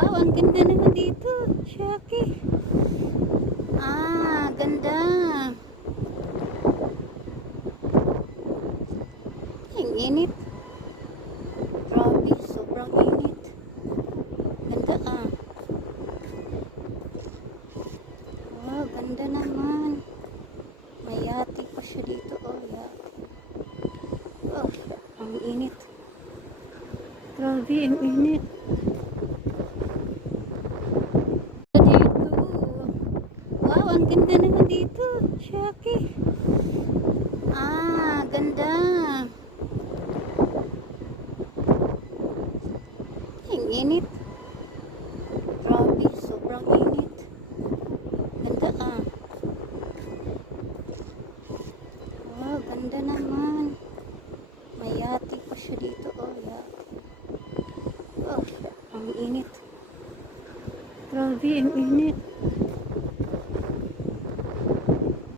Wow, ang ganda naman dito. Shaki. Ganda. Ang init. Grabe, sobrang init. Ganda Wow, ganda naman. May yate pa siya dito. Oh, yate. Oh, ang init. Grabe, ang init. Dito. Wow, ang ganda naman dito. Shaki. Ganda. Ang init. Grabe, sobrang init. Ganda Wow, ganda naman. May yate pa siya dito. Oh, yate. Oh, ang init. Grabe, ang init.